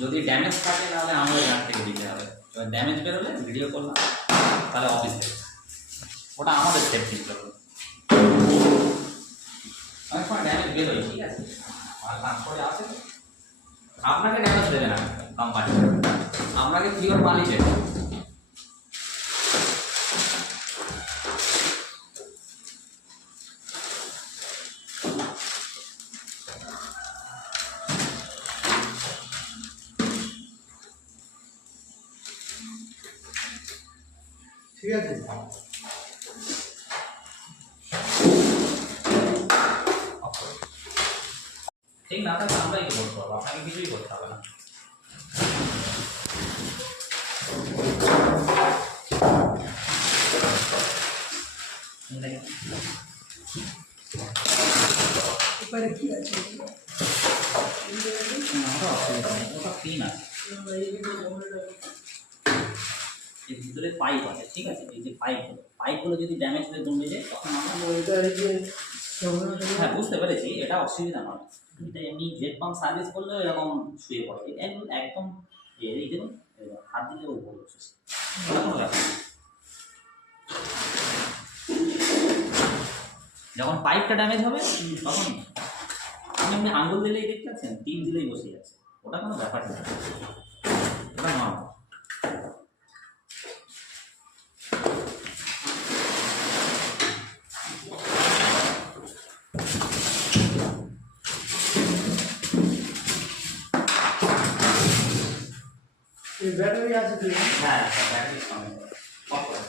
যদি ড্যামেজ থাকে তাহলে আমাদের গান থেকে দিতে হবে। এবার ড্যামেজ বেরোলে ভিডিও করলাম, তাহলে অফিস থেকে ওটা আমাদের সেফটি করবে। অনেক সময় ড্যামেজ বেরোয়, ঠিক আছে, আমার কাজ করে আসে, আপনাকে ড্যামেজ দেবে না কোম্পানি, আপনাকে পিওর মালই দেবে। ঠিক আছে, ঠিক না থাকলে আমরাই তো করতে পারবো, আপনাকে কিছুই করতে হবে না। এবারে কি আছে? ভিতরে পাইপ আছে, ঠিক আছে, এই যে পাইপগুলো যদি ড্যামেজ হয়ে জমে যায় তখন আমরা হ্যাঁ বুঝতে পেরেছি, এটা অসুবিধা নয়। এটা এমনি জেট পাম্প সার্ভিস করলেও এরকম শুয়ে পড়ে, একদম এই দেখুন হাত দিলে ও বলছে কোনো ব্যাপার। যখন পাইপটা ড্যামেজ হবে তখন আপনি আঙুল দিলেই দেখতে পাচ্ছেন, টিপ দিলেই বসে যাচ্ছে, ওটা কোনো ব্যাপার না, ওটা নর্মাল। ব্যাটারি আছে তো? হ্যাঁ ব্যাটারি সমেত অফ করে